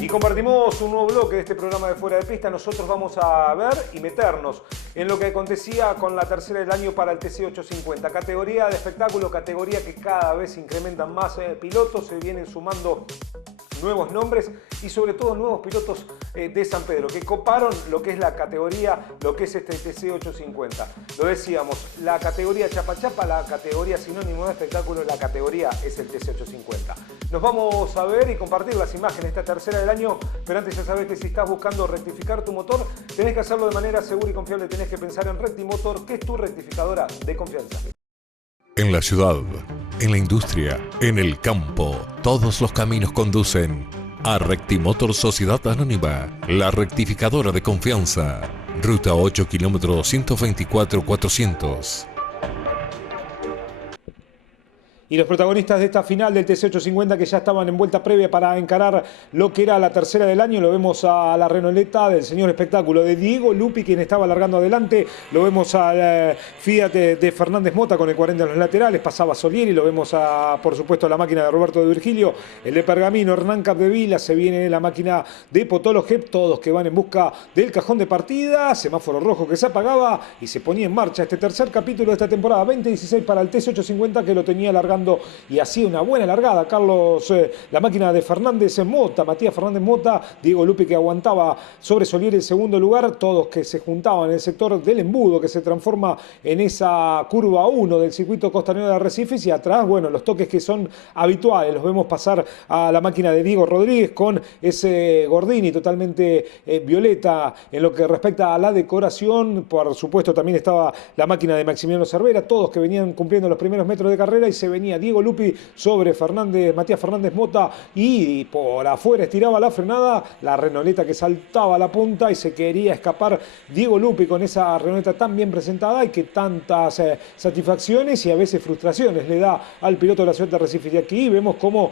Y compartimos un nuevo bloque de este programa de Fuera de Pista. Nosotros vamos a ver y meternos en lo que acontecía con la tercera del año para el TC850. Categoría de espectáculo, categoría que cada vez incrementan más pilotos, se vienen sumando nuevos nombres y sobre todo nuevos pilotos de San Pedro que coparon lo que es la categoría, lo que es este TC850. Lo decíamos, la categoría chapa chapa, la categoría sinónimo de espectáculo, la categoría es el TC850. Nos vamos a ver y compartir las imágenes de esta tercera del año, pero antes ya sabés que si estás buscando rectificar tu motor, tenés que hacerlo de manera segura y confiable, tenés que pensar en Rectimotor, que es tu rectificadora de confianza. En la ciudad, en la industria, en el campo, todos los caminos conducen a Rectimotor Sociedad Anónima, la rectificadora de confianza. Ruta 8 km 124 400. Y los protagonistas de esta final del TC850 que ya estaban en vuelta previa para encarar lo que era la tercera del año, lo vemos a la Renoleta del señor espectáculo de Diego Lupi, quien estaba largando adelante, lo vemos al Fiat de Fernández Mota con el 40 en los laterales, pasaba Solieri, lo vemos a, por supuesto, a la máquina de Roberto de Virgilio, el de Pergamino, Hernán Capdevila, se viene la máquina de Potolo Gep, todos que van en busca del cajón de partida, semáforo rojo que se apagaba y se ponía en marcha este tercer capítulo de esta temporada 2016 para el TC850 que lo tenía largando y hacía una buena largada Carlos, la máquina de Fernández Mota, Matías Fernández Mota, Diego Lupi que aguantaba sobre Solieri en segundo lugar, todos que se juntaban en el sector del embudo que se transforma en esa curva 1 del circuito costanero de Arrecifes y atrás, bueno, los toques que son habituales, los vemos pasar a la máquina de Diego Rodríguez con ese Gordini totalmente violeta en lo que respecta a la decoración, por supuesto también estaba la máquina de Maximiliano Cervera, todos que venían cumpliendo los primeros metros de carrera y se venía Diego Lupi sobre Matías Fernández Mota y por afuera estiraba la frenada, la Renoleta que saltaba a la punta y se quería escapar Diego Lupi con esa Renoleta tan bien presentada y que tantas satisfacciones y a veces frustraciones le da al piloto de la ciudad de Arrecife. Y aquí vemos cómo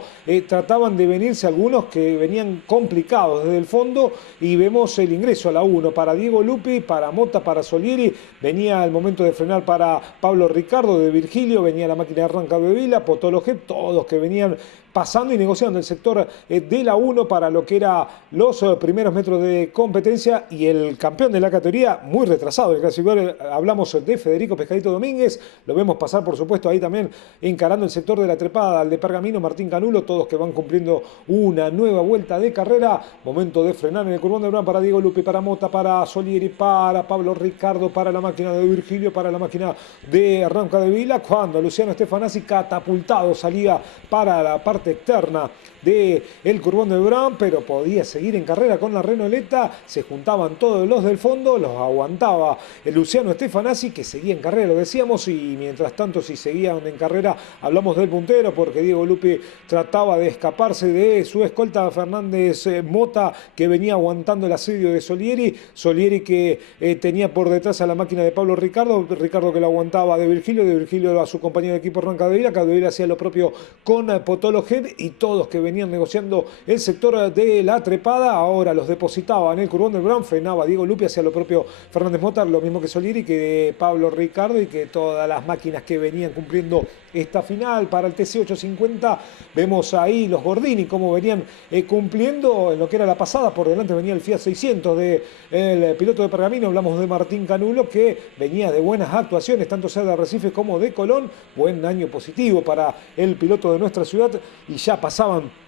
trataban de venirse algunos que venían complicados desde el fondo y vemos el ingreso a la 1 para Diego Lupi, para Mota, para Solieri, venía el momento de frenar para Pablo Ricardo de Virgilio, venía la máquina de Hernán Capdevila, Potolo Gep, todos que venían pasando y negociando el sector de la 1 para lo que era los primeros metros de competencia y el campeón de la categoría muy retrasado. El clasificador, hablamos de Federico Pescadito Domínguez, lo vemos pasar por supuesto ahí también encarando el sector de la trepada al de Pergamino, Martín Canulo, todos que van cumpliendo una nueva vuelta de carrera, momento de frenar en el curbón de Bran para Diego Lupi, para Mota, para Solieri, para Pablo Ricardo, para la máquina de Virgilio, para la máquina de Hernán Capdevila, cuando Luciano Stefanasi catapultado salía para la parte externa del curbón de Brown, pero podía seguir en carrera con la Renoleta, se juntaban todos los del fondo, los aguantaba el Luciano Stefanasi que seguía en carrera, lo decíamos, y mientras tanto si seguían en carrera hablamos del puntero porque Diego Lupi trataba de escaparse de su escolta Fernández Mota que venía aguantando el asedio de Solieri que tenía por detrás a la máquina de Pablo Ricardo que lo aguantaba de Virgilio a su compañero de equipo Hernán Capdevila hacía lo propio con Potolo Gep y todos que venían negociando el sector de la trepada, ahora los depositaba en el curbón del Brown, frenaba Diego Lupi hacia lo propio Fernández Mota, lo mismo que Solieri, que Pablo Ricardo y que todas las máquinas que venían cumpliendo esta final para el TC850. Vemos ahí los Gordini cómo venían cumpliendo en lo que era la pasada, por delante venía el Fiat 600 del piloto de Pergamino, hablamos de Martín Canulo que venía de buenas actuaciones, tanto sea de Arrecife como de Colón, buen año positivo para el piloto de nuestra ciudad y ya pasaban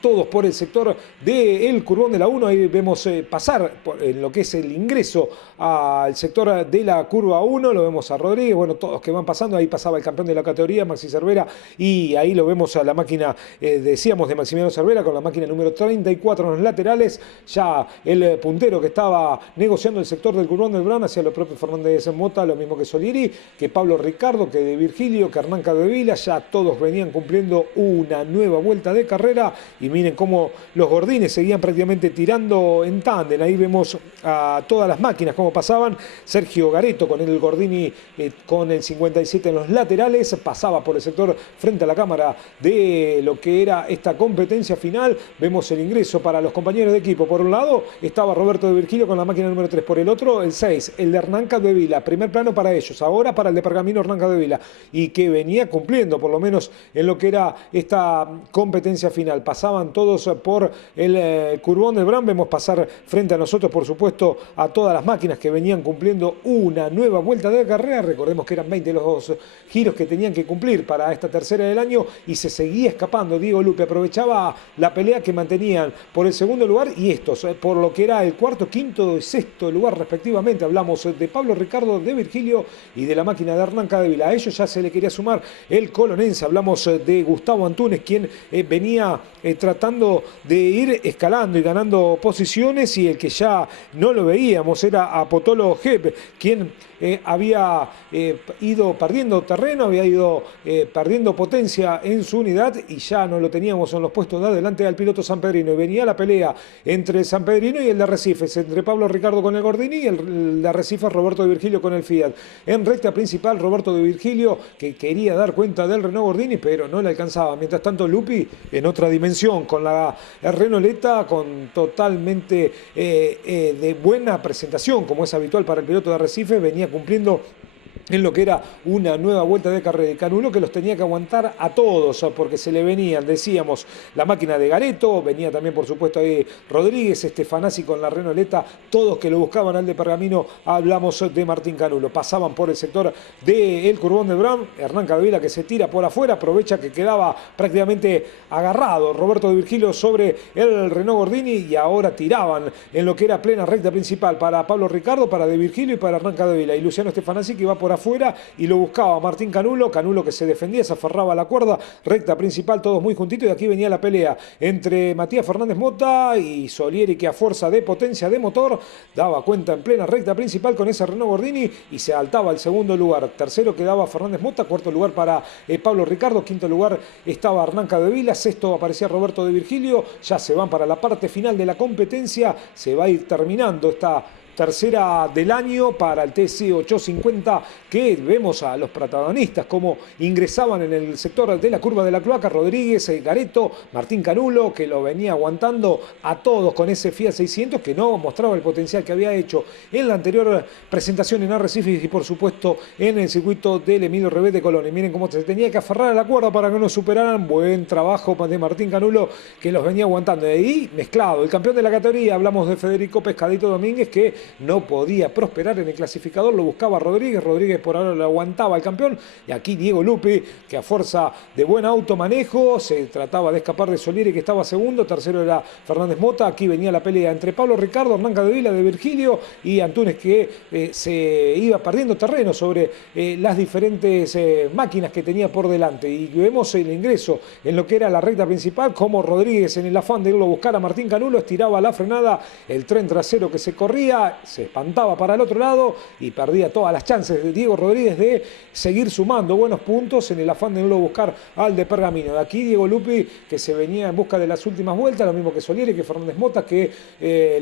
todos por el sector del curbón de la 1, ahí vemos pasar en lo que es el ingreso al sector de la curva 1, lo vemos a Rodríguez, bueno, todos que van pasando, ahí pasaba el campeón de la categoría, Maxi Cervera, y ahí lo vemos a la máquina, decíamos, de Maximiliano Cervera, con la máquina número 34 en los laterales, ya el puntero que estaba negociando el sector del curbón del Brown hacia lo propio Fernández Mota, lo mismo que Solieri, que Pablo Ricardo, que de Virgilio, que Hernán Capdevila, ya todos venían cumpliendo una nueva vuelta de carrera, y miren cómo los Gordini seguían prácticamente tirando en tándem. Ahí vemos a todas las máquinas cómo pasaban. Sergio Gareto con el Gordini con el 57 en los laterales, pasaba por el sector frente a la cámara de lo que era esta competencia final. Vemos el ingreso para los compañeros de equipo. Por un lado estaba Roberto de Virgilio con la máquina número 3, por el otro el 6, el de Hernán Capdevila. Primer plano para ellos, ahora para el de Pergamino Hernán Capdevila, y que venía cumpliendo por lo menos en lo que era esta competencia final. Pasaban todos por el Curbón de Bram. Vemos pasar frente a nosotros, por supuesto, a todas las máquinas que venían cumpliendo una nueva vuelta de carrera. Recordemos que eran 20 los giros que tenían que cumplir para esta tercera del año y se seguía escapando. Diego Lupi aprovechaba la pelea que mantenían por el segundo lugar y estos por lo que era el cuarto, quinto y sexto lugar respectivamente. Hablamos de Pablo Ricardo, de Virgilio y de la máquina de Hernán Capdevila. A ellos ya se le quería sumar el colonense. Hablamos de Gustavo Antunes, quien venía tratando de ir escalando y ganando posiciones, y el que ya no lo veíamos era Apotolo Gep, quien había ido perdiendo terreno, había ido perdiendo potencia en su unidad y ya no lo teníamos en los puestos de adelante al piloto sanpedrino. Y venía la pelea entre el sanpedrino y el de Arrecifes, entre Pablo Ricardo con el Gordini y el de Arrecifes Roberto de Virgilio con el Fiat. En recta principal Roberto de Virgilio, que quería dar cuenta del Renault Gordini pero no le alcanzaba. Mientras tanto Lupi en otra dimensión con la Renoleta, con totalmente de buena presentación como es habitual para el piloto de Arrecifes, venía cumpliendo en lo que era una nueva vuelta de carrera de Canulo, que los tenía que aguantar a todos, porque se le venían, decíamos, la máquina de Gareto, venía también por supuesto ahí Rodríguez, Stefanazzi con la Renoleta, todos que lo buscaban al de Pergamino. Hablamos de Martín Canulo, pasaban por el sector del Curbón de Bram, Hernán Capdevila que se tira por afuera, aprovecha que quedaba prácticamente agarrado Roberto de Virgilio sobre el Renault Gordini, y ahora tiraban en lo que era plena recta principal para Pablo Ricardo, para de Virgilio y para Hernán Capdevila, y Luciano Stefanazzi que iba por afuera y lo buscaba Martín Canulo que se defendía, se aferraba a la cuerda, recta principal todos muy juntitos, y aquí venía la pelea entre Matías Fernández Mota y Solieri, que a fuerza de potencia de motor daba cuenta en plena recta principal con ese Renault Gordini y se saltaba al segundo lugar. Tercero quedaba Fernández Mota, cuarto lugar para Pablo Ricardo, quinto lugar estaba Hernán Capdevila, sexto aparecía Roberto de Virgilio. Ya se van para la parte final de la competencia, se va a ir terminando esta tercera del año para el TC850, que vemos a los protagonistas como ingresaban en el sector de la curva de la cloaca: Rodríguez, Gareto, Martín Canulo, que lo venía aguantando a todos con ese Fiat 600 que no mostraba el potencial que había hecho en la anterior presentación en Arrecifes y por supuesto en el circuito del Emilio Rebet de Colón. Y miren cómo se tenía que aferrar a la cuerda para que no superaran. Buen trabajo de Martín Canulo, que los venía aguantando. De ahí mezclado el campeón de la categoría, hablamos de Federico Pescadito Domínguez, que no podía prosperar en el clasificador, lo buscaba Rodríguez por ahora lo aguantaba el campeón, y aquí Diego Lupi, que a fuerza de buen automanejo se trataba de escapar de Solieri, que estaba segundo, tercero era Fernández Mota. Aquí venía la pelea entre Pablo Ricardo, Hernán Capdevila, de Virgilio y Antunes, que se iba perdiendo terreno sobre las diferentes máquinas que tenía por delante, y vemos el ingreso en lo que era la recta principal, como Rodríguez, en el afán de irlo a buscar a Martín Canulo, estiraba la frenada, el tren trasero que se corría se espantaba para el otro lado y perdía todas las chances de Diego Rodríguez de seguir sumando buenos puntos en el afán de irlo a buscar al de Pergamino. De aquí Diego Lupi, que se venía en busca de las últimas vueltas, lo mismo que Solieri, que Fernández Mota, que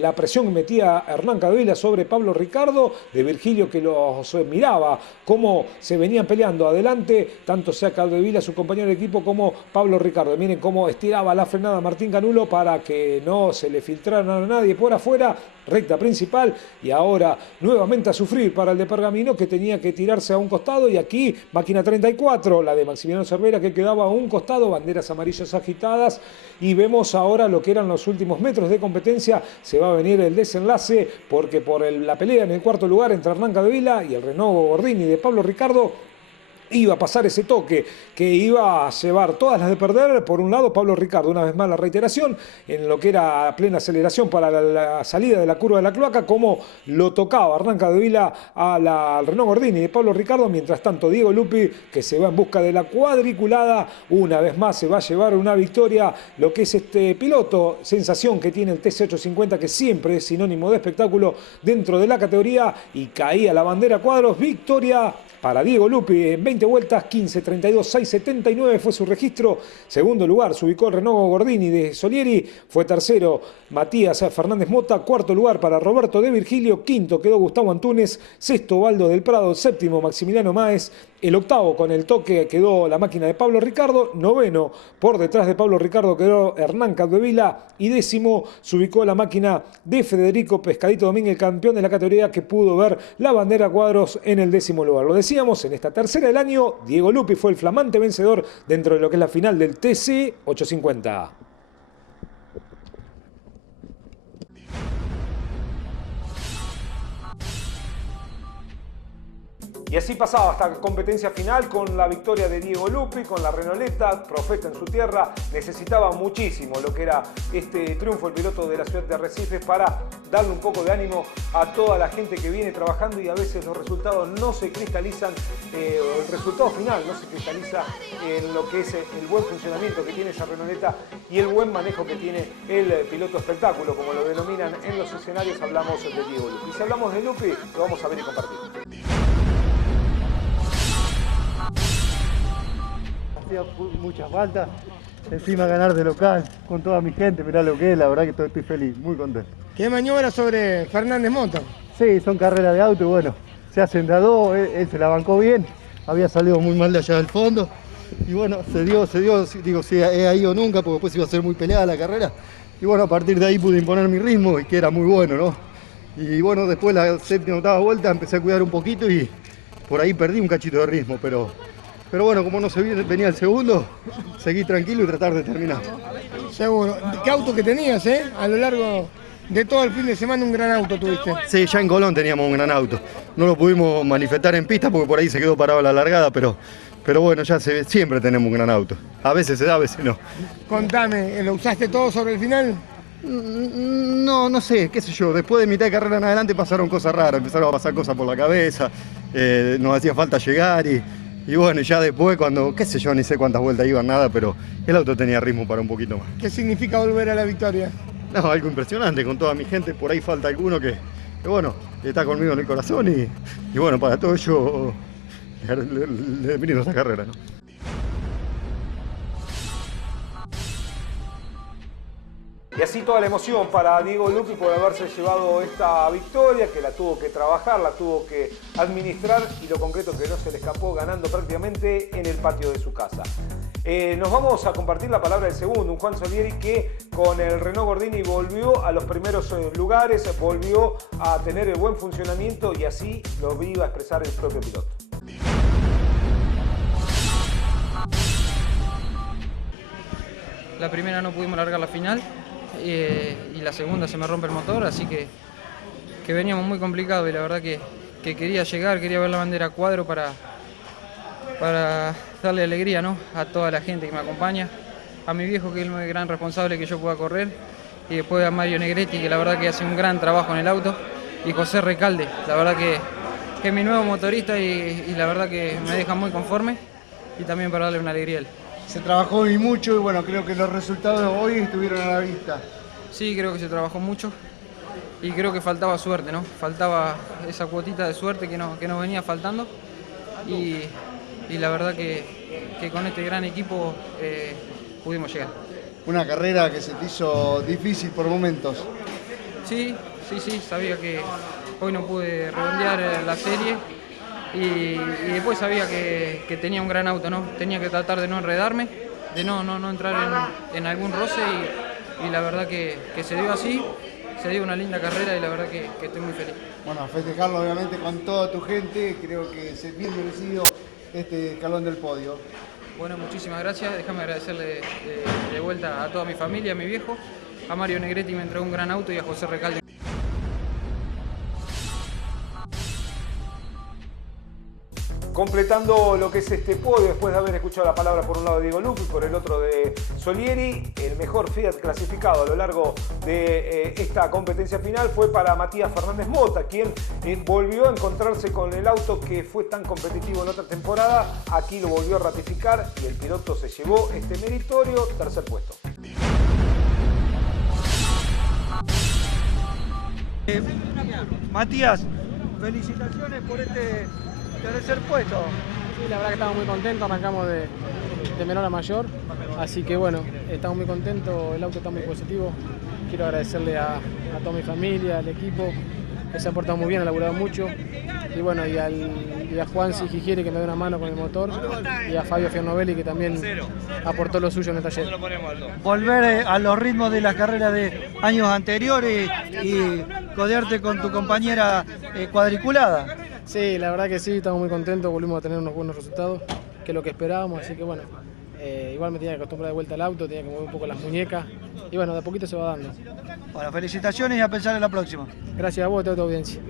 la presión que metía Hernán Capdevila sobre Pablo Ricardo, de Virgilio, que los miraba cómo se venían peleando adelante, tanto sea Capdevila, su compañero de equipo, como Pablo Ricardo. Miren cómo estiraba la frenada Martín Canulo para que no se le filtrara a nadie por afuera, recta principal, y ahora nuevamente a sufrir para el de Pergamino, que tenía que tirarse a un costado, y aquí máquina 34, la de Maximiliano Cervera, que quedaba a un costado, banderas amarillas agitadas, y vemos ahora lo que eran los últimos metros de competencia. Se va a venir el desenlace, porque por la pelea en el cuarto lugar entre Hernán Capdevila y el Renault Gordini de Pablo Ricardo iba a pasar ese toque que iba a llevar todas las de perder. Por un lado, Pablo Ricardo, una vez más la reiteración, en lo que era plena aceleración para la salida de la curva de la cloaca, como lo tocaba Hernán Capdevila al Renault Gordini de Pablo Ricardo. Mientras tanto, Diego Lupi, que se va en busca de la cuadriculada, una vez más se va a llevar una victoria, lo que es este piloto, sensación que tiene el TC850, que siempre es sinónimo de espectáculo dentro de la categoría, y caía la bandera a cuadros. Victoria para Diego Lupi en 20 20 vueltas, 15.32, 6.79 fue su registro. Segundo lugar se ubicó el Renault Gordini de Solieri. Fue tercero Matías Fernández Mota. Cuarto lugar para Roberto de Virgilio. Quinto quedó Gustavo Antunes. Sexto Baldo del Prado. Séptimo Maximiliano Máez. El octavo con el toque quedó la máquina de Pablo Ricardo. Noveno por detrás de Pablo Ricardo quedó Hernán Capdevila. Y décimo se ubicó la máquina de Federico Pescadito Domínguez, campeón de la categoría, que pudo ver la bandera cuadros en el décimo lugar. Lo decíamos, en esta tercera del año, Diego Lupi fue el flamante vencedor dentro de lo que es la final del TC 850. Y así pasaba hasta competencia final con la victoria de Diego Lupi, con la Renoleta, profeta en su tierra. Necesitaba muchísimo lo que era este triunfo el piloto de la ciudad de Arrecife para darle un poco de ánimo a toda la gente que viene trabajando, y a veces los resultados no se cristalizan, el resultado final no se cristaliza en lo que es el buen funcionamiento que tiene esa Renoleta y el buen manejo que tiene el piloto espectáculo, como lo denominan en los escenarios. Hablamos de Diego Lupi. Y si hablamos de Lupi, lo vamos a ver y compartir. Hacía mucha falta, encima ganar de local con toda mi gente, mirá lo que es, la verdad que estoy feliz, muy contento. ¿Qué maniobra sobre Fernández Mota? Sí, son carreras de auto y bueno, se hacen de a dos, él se la bancó bien, había salido muy mal de allá del fondo y bueno, se dio, digo, si es ahí o nunca, porque después iba a ser muy peleada la carrera y bueno, a partir de ahí pude imponer mi ritmo y que era muy bueno, ¿no? Y bueno, después la séptima, octava vuelta empecé a cuidar un poquito y por ahí perdí un cachito de ritmo, pero bueno, como no se venía el segundo, seguí tranquilo y tratar de terminar. Seguro. ¿Qué auto que tenías, A lo largo de todo el fin de semana un gran auto tuviste. Sí, ya en Colón teníamos un gran auto. No lo pudimos manifestar en pista porque por ahí se quedó parado a la largada, pero bueno, ya siempre tenemos un gran auto. A veces se da, a veces no. Contame, ¿lo usaste todo sobre el final? No sé, qué sé yo. Después de mitad de carrera en adelante pasaron cosas raras, empezaron a pasar cosas por la cabeza, nos hacía falta llegar y bueno, ya después cuando, qué sé yo, ni sé cuántas vueltas iban, nada, pero el auto tenía ritmo para un poquito más. ¿Qué significa volver a la victoria? No, algo impresionante con toda mi gente, por ahí falta alguno que bueno, está conmigo en el corazón y bueno, para todo ello le vino esta carrera, ¿no? Y así toda la emoción para Diego Lupi por haberse llevado esta victoria, que la tuvo que trabajar, la tuvo que administrar, y lo concreto que no se le escapó, ganando prácticamente en el patio de su casa. Nos vamos a compartir la palabra del segundo, un Juan Solieri que con el Renault Gordini volvió a los primeros lugares, volvió a tener el buen funcionamiento y así lo iba a expresar el propio piloto. La primera no pudimos largar la final y la segunda se me rompe el motor, así que veníamos muy complicados y la verdad que quería llegar, quería ver la bandera a cuadro para darle alegría, ¿no?, a toda la gente que me acompaña, a mi viejo, que es el gran responsable que yo pueda correr, y después a Mario Negretti, que la verdad que hace un gran trabajo en el auto, y José Recalde, la verdad que es mi nuevo motorista y la verdad que me deja muy conforme, y también para darle una alegría a él. Se trabajó y mucho y bueno, creo que los resultados hoy estuvieron a la vista. Sí, creo que se trabajó mucho y creo que faltaba suerte, ¿no? Faltaba esa cuotita de suerte que nos venía faltando y la verdad que con este gran equipo pudimos llegar. Una carrera que se te hizo difícil por momentos. Sí, sabía que hoy no pude redondear la serie. Y después sabía que tenía un gran auto, ¿no? Tenía que tratar de no enredarme, de no entrar en algún roce y la verdad que se dio así, se dio una linda carrera y la verdad que estoy muy feliz. Bueno, festejarlo obviamente con toda tu gente, creo que es bien merecido este escalón del podio. Bueno, muchísimas gracias, déjame agradecerle de vuelta a toda mi familia, a mi viejo, a Mario Negretti me entregó un gran auto y a José Recalde. Completando lo que es este podio, después de haber escuchado la palabra por un lado de Diego Lupi y por el otro de Solieri, el mejor Fiat clasificado a lo largo de esta competencia final fue para Matías Fernández Mota, quien volvió a encontrarse con el auto que fue tan competitivo en otra temporada. Aquí lo volvió a ratificar y el piloto se llevó este meritorio tercer puesto. Matías, felicitaciones por este tercer puesto. Sí, la verdad que estamos muy contentos, arrancamos de menor a mayor, así que bueno, estamos muy contentos, el auto está muy positivo. Quiero agradecerle a toda mi familia, al equipo, que se ha portado muy bien, ha laburado mucho, y bueno, y a Juan Sigigieri, que me dio una mano con el motor, y a Fabio Fiernovelli, que también aportó lo suyo en el taller. Volver a los ritmos de las carreras de años anteriores y codearte con tu compañera cuadriculada. Sí, la verdad que sí, estamos muy contentos, volvimos a tener unos buenos resultados, que es lo que esperábamos, así que bueno, igual me tenía que acostumbrar de vuelta al auto, tenía que mover un poco las muñecas, y bueno, de a poquito se va dando. Bueno, felicitaciones y a pensar en la próxima. Gracias a vos y a toda tu audiencia.